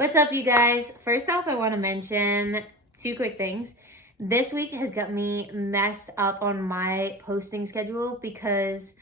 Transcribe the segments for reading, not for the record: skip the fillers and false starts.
What's up, you guys? First off, I want to mention two quick things. This week has got me messed up on my posting schedule because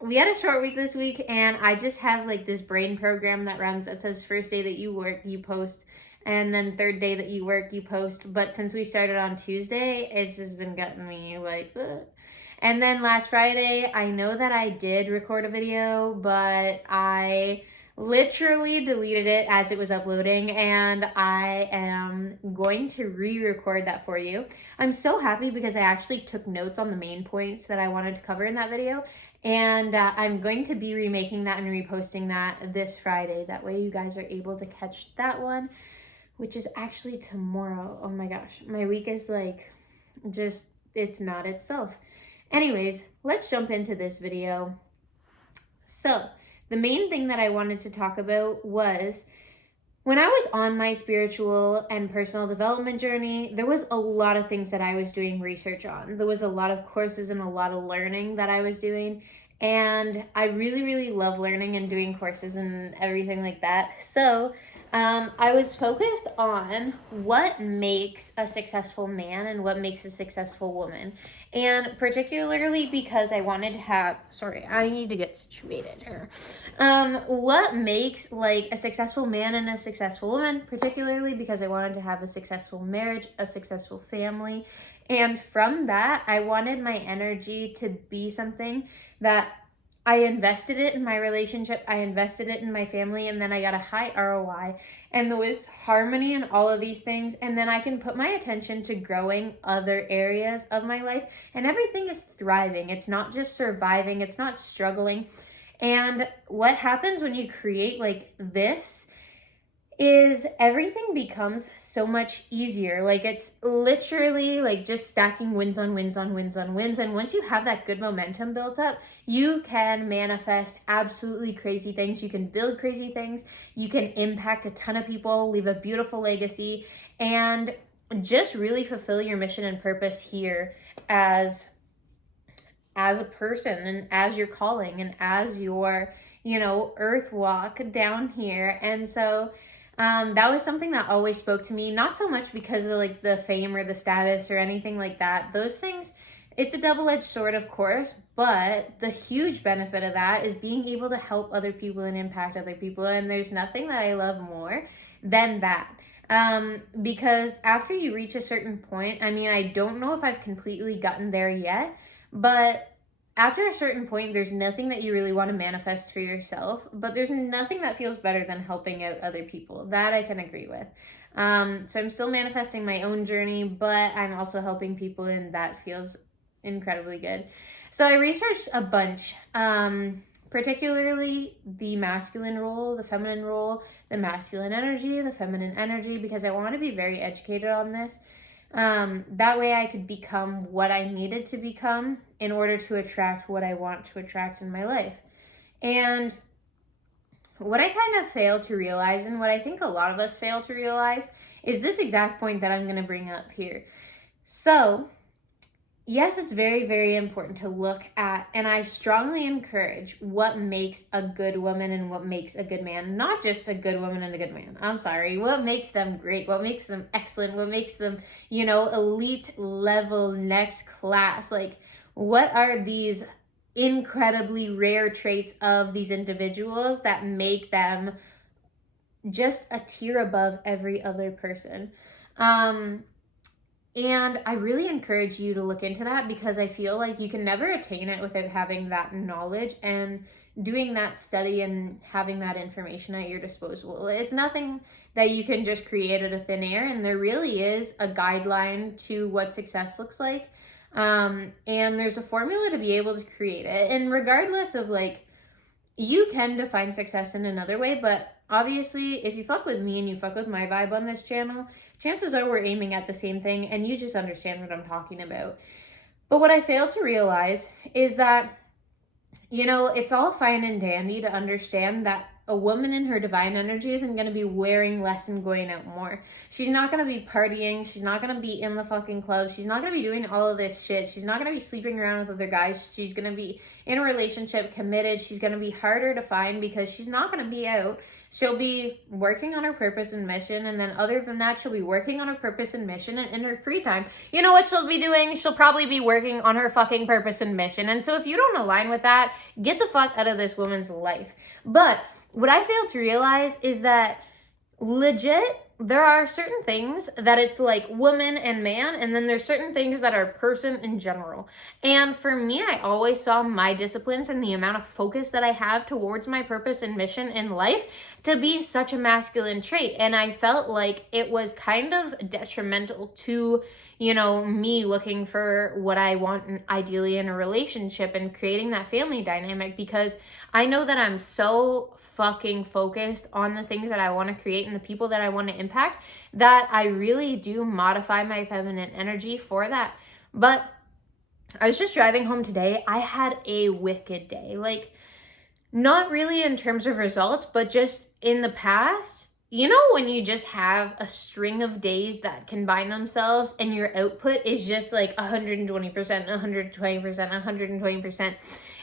we had a short week this week, and I just have like this brain program that runs that says first day that you work, you post, and then third day that you work, you post. But since we started on Tuesday, it's just been getting me like, ugh. And then last Friday, I know that I did record a video, but I literally deleted it as it was uploading, and I am going to re-record that for you. I'm so happy because I actually took notes on the main points that I wanted to cover in that video, and I'm going to be remaking that and reposting that this Friday. That way you guys are able to catch that one, which is actually tomorrow. Oh my gosh, my week is like just, it's not itself. Anyways, let's jump into this video. So the main thing that I wanted to talk about was when I was on my spiritual and personal development journey, there was a lot of things that I was doing research on. There was a lot of courses and a lot of learning that I was doing. And I really, really love learning and doing courses and everything like that. So I was focused on what makes a successful man and what makes a successful woman. And particularly because I wanted to have, sorry, I need to get situated here. What makes like a successful man and a successful woman, particularly because I wanted to have a successful marriage, a successful family. And from that, I wanted my energy to be something that I invested it in my relationship, I invested it in my family, and then I got a high ROI. And there was harmony in all of these things. And then I can put my attention to growing other areas of my life. And everything is thriving. It's not just surviving, it's not struggling. And what happens when you create like this is everything becomes so much easier. Like it's literally like just stacking wins on wins on wins on wins. And once you have that good momentum built up, you can manifest absolutely crazy things. You can build crazy things. You can impact a ton of people, leave a beautiful legacy, and just really fulfill your mission and purpose here as a person and as your calling and as your, earth walk down here. And so that was something that always spoke to me, not so much because of like the fame or the status or anything like that. Those things, it's a double-edged sword, of course, but the huge benefit of that is being able to help other people and impact other people. And there's nothing that I love more than that. Because after you reach a certain point, I mean, I don't know if I've completely gotten there yet, but after a certain point, there's nothing that you really want to manifest for yourself, but there's nothing that feels better than helping out other people. That I can agree with. So I'm still manifesting my own journey, but I'm also helping people, and that feels incredibly good. So I researched a bunch, particularly the masculine role, the feminine role, the masculine energy, the feminine energy, because I want to be very educated on this. That way I could become what I needed to become in order to attract what I want to attract in my life. And what I kind of failed to realize, and what I think a lot of us fail to realize, is this exact point that I'm going to bring up here. So yes, it's very, very important to look at, and I strongly encourage what makes a good woman and what makes a good man. Not just a good woman and a good man. I'm sorry. What makes them great? What makes them excellent? What makes them, elite level, next class? Like, what are these incredibly rare traits of these individuals that make them just a tier above every other person? And I really encourage you to look into that, because I feel like you can never attain it without having that knowledge and doing that study and having that information at your disposal. It's nothing that you can just create out of thin air, and there really is a guideline to what success looks like. And there's a formula to be able to create it. And regardless of like, you can define success in another way, but obviously if you fuck with me and you fuck with my vibe on this channel, chances are we're aiming at the same thing, and you just understand what I'm talking about. But what I failed to realize is that, it's all fine and dandy to understand that a woman in her divine energy isn't going to be wearing less and going out more. She's not going to be partying. She's not going to be in the fucking club. She's not going to be doing all of this shit. She's not going to be sleeping around with other guys. She's going to be in a relationship, committed. She's going to be harder to find because she's not going to be out She'll be working on her purpose and mission, and then other than that, she'll be working on her purpose and mission, and in her free time, you know what she'll be doing? She'll probably be working on her fucking purpose and mission. And so if you don't align with that, get the fuck out of this woman's life. But what I failed to realize is that legit, there are certain things that it's like woman and man, and then there's certain things that are person in general. And for me, I always saw my disciplines and the amount of focus that I have towards my purpose and mission in life to be such a masculine trait. And I felt like it was kind of detrimental to, you know, me looking for what I want ideally in a relationship and creating that family dynamic, because I know that I'm so fucking focused on the things that I want to create and the people that I want to impact that I really do modify my feminine energy for that. But I was just driving home today. I had a wicked day. Like, not really in terms of results, but just in the past, you know, when you just have a string of days that combine themselves and your output is just like 120%, 120%, 120%.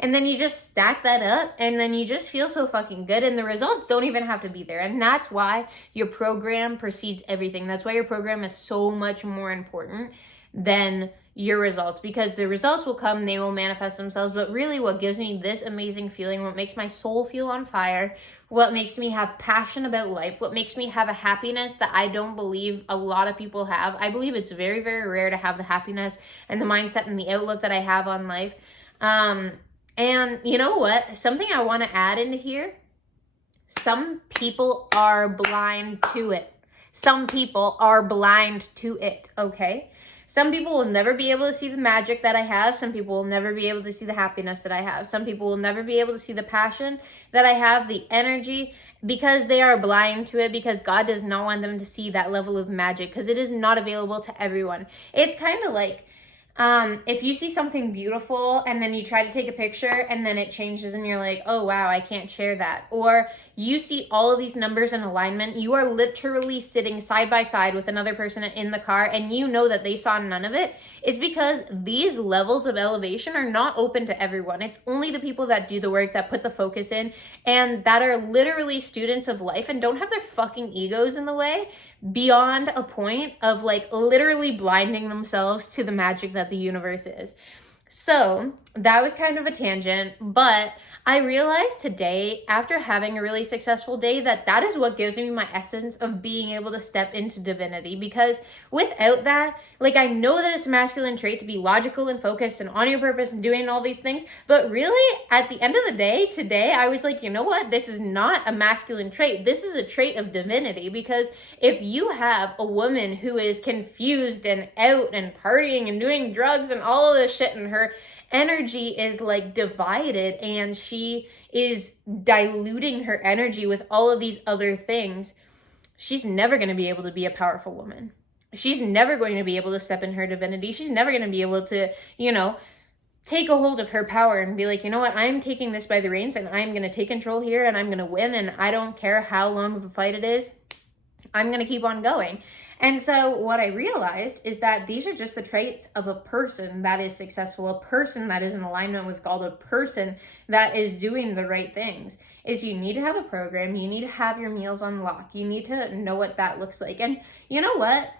And then you just stack that up and then you just feel so fucking good, and the results don't even have to be there. And that's why your program precedes everything. That's why your program is so much more important than your results, because the results will come, they will manifest themselves. But really what gives me this amazing feeling, what makes my soul feel on fire, what makes me have passion about life, what makes me have a happiness that I don't believe a lot of people have. I believe it's very, very rare to have the happiness and the mindset and the outlook that I have on life. And you know what? Something I want to add into here. Some people are blind to it. Some people are blind to it, okay? Some people will never be able to see the magic that I have. Some people will never be able to see the happiness that I have. Some people will never be able to see the passion that I have, the energy, because they are blind to it, because God does not want them to see that level of magic, because it is not available to everyone. It's kind of like, if you see something beautiful and then you try to take a picture and then it changes and you're like, oh wow, I can't share that. Or you see all of these numbers in alignment, you are literally sitting side by side with another person in the car and you know that they saw none of it. It's because these levels of elevation are not open to everyone. It's only the people that do the work, that put the focus in, and that are literally students of life and don't have their fucking egos in the way beyond a point of like literally blinding themselves to the magic that the universe is. So that was kind of a tangent, but I realized today, after having a really successful day, that that is what gives me my essence of being able to step into divinity. Because without that, like, I know that it's a masculine trait to be logical and focused and on your purpose and doing all these things, but really at the end of the day, today, I was like, you know what? This is not a masculine trait. This is a trait of divinity. Because if you have a woman who is confused and out and partying and doing drugs and all of this shit, and her energy is like divided and she is diluting her energy with all of these other things, she's never going to be able to be a powerful woman. She's never going to be able to step in her divinity. She's never going to be able to, you know, take a hold of her power and be like, you know what, I'm taking this by the reins and I'm going to take control here and I'm going to win, and I don't care how long of a fight it is. I'm going to keep on going. And so what I realized is that these are just the traits of a person that is successful, a person that is in alignment with God, a person that is doing the right things. Is you need to have a program, you need to have your meals on lock, you need to know what that looks like. And you know what?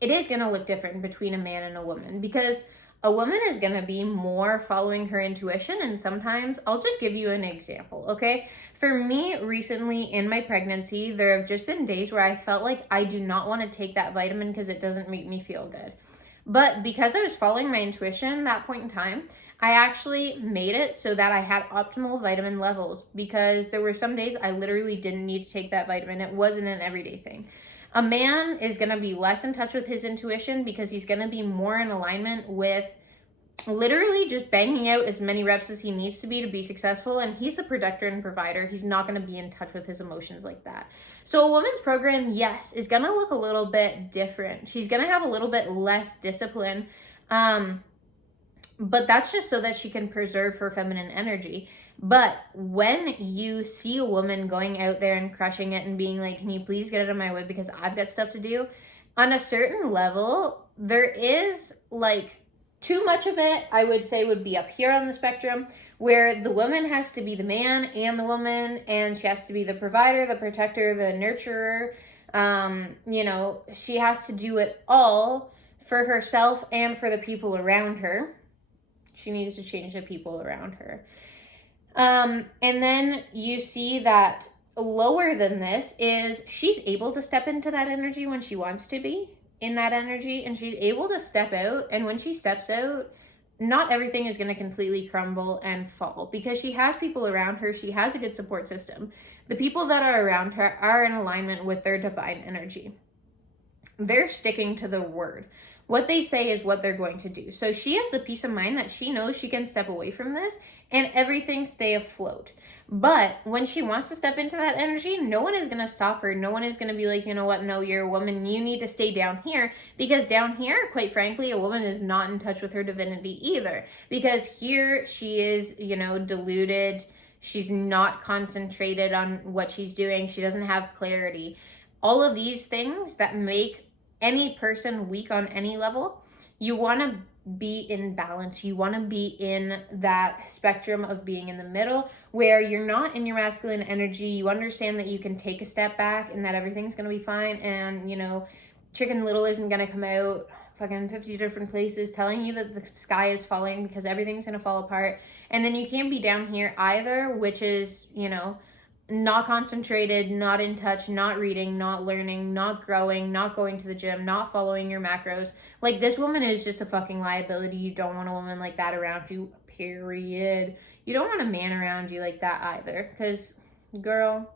It is going to look different between a man and a woman, because a woman is going to be more following her intuition, and sometimes, I'll just give you an example, okay? For me, recently in my pregnancy, there have just been days where I felt like I do not want to take that vitamin because it doesn't make me feel good. But because I was following my intuition at that point in time, I actually made it so that I had optimal vitamin levels, because there were some days I literally didn't need to take that vitamin. It wasn't an everyday thing. A man is going to be less in touch with his intuition because he's going to be more in alignment with literally just banging out as many reps as he needs to be successful, and he's the protector and provider. He's not going to be in touch with his emotions like that. So a woman's program, yes, is going to look a little bit different. She's going to have a little bit less discipline, but that's just so that she can preserve her feminine energy. But when you see a woman going out there and crushing it and being like, can you please get out of my way because I've got stuff to do, on a certain level, there is like too much of it, I would say, would be up here on the spectrum, where the woman has to be the man and the woman, and she has to be the provider, the protector, the nurturer. She has to do it all for herself and for the people around her. She needs to change the people around her. And then you see that lower than this is she's able to step into that energy when she wants to be in that energy, and she's able to step out. And when she steps out, not everything is going to completely crumble and fall because she has people around her. She has a good support system. The people that are around her are in alignment with their divine energy. They're sticking to the word. What they say is what they're going to do. So she has the peace of mind that she knows she can step away from this and everything stay afloat. But when she wants to step into that energy, no one is going to stop her. No one is going to be like, you know what, no, you're a woman. You need to stay down here. Because down here, quite frankly, a woman is not in touch with her divinity either. Because here she is, deluded. She's not concentrated on what she's doing. She doesn't have clarity. All of these things that make any person weak on any level, you want to be in balance. You want to be in that spectrum of being in the middle where you're not in your masculine energy. You understand that you can take a step back and that everything's going to be fine. And, Chicken Little isn't going to come out fucking 50 different places telling you that the sky is falling because everything's going to fall apart. And then you can't be down here either, which is, not concentrated, not in touch, not reading, not learning, not growing, not going to the gym, not following your macros. Like, this woman is just a fucking liability. You don't want a woman like that around you, period. You don't want a man around you like that either, because, girl,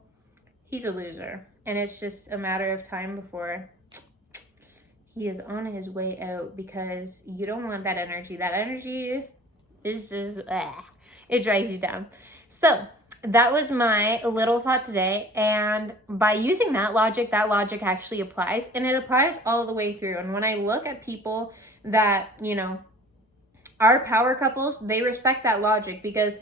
he's a loser. And it's just a matter of time before he is on his way out, because you don't want that energy. That energy is just, it drives you down. So that was my little thought today, and by using that logic actually applies, and it applies all the way through. And when I look at people that, are power couples, they respect that logic, because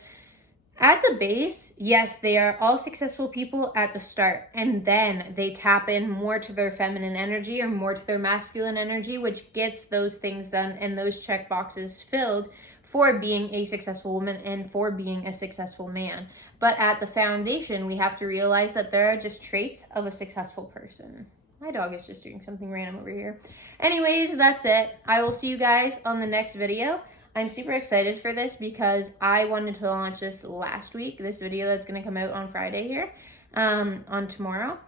at the base, yes, they are all successful people at the start, and then they tap in more to their feminine energy or more to their masculine energy, which gets those things done and those check boxes filled for being a successful woman and for being a successful man. But at the foundation, we have to realize that there are just traits of a successful person. My dog is just doing something random over here. Anyways, that's it. I will see you guys on the next video. I'm super excited for this because I wanted to launch this last week, this video that's going to come out on Friday here, on tomorrow.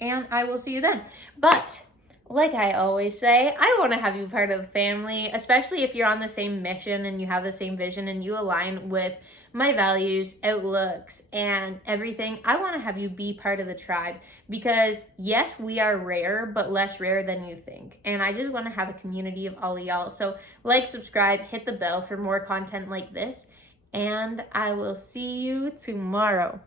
And I will see you then. But like I always say, I want to have you part of the family, especially if you're on the same mission and you have the same vision and you align with my values, outlooks, and everything. I want to have you be part of the tribe because, yes, we are rare, but less rare than you think. And I just want to have a community of all y'all. So like, subscribe, hit the bell for more content like this, and I will see you tomorrow.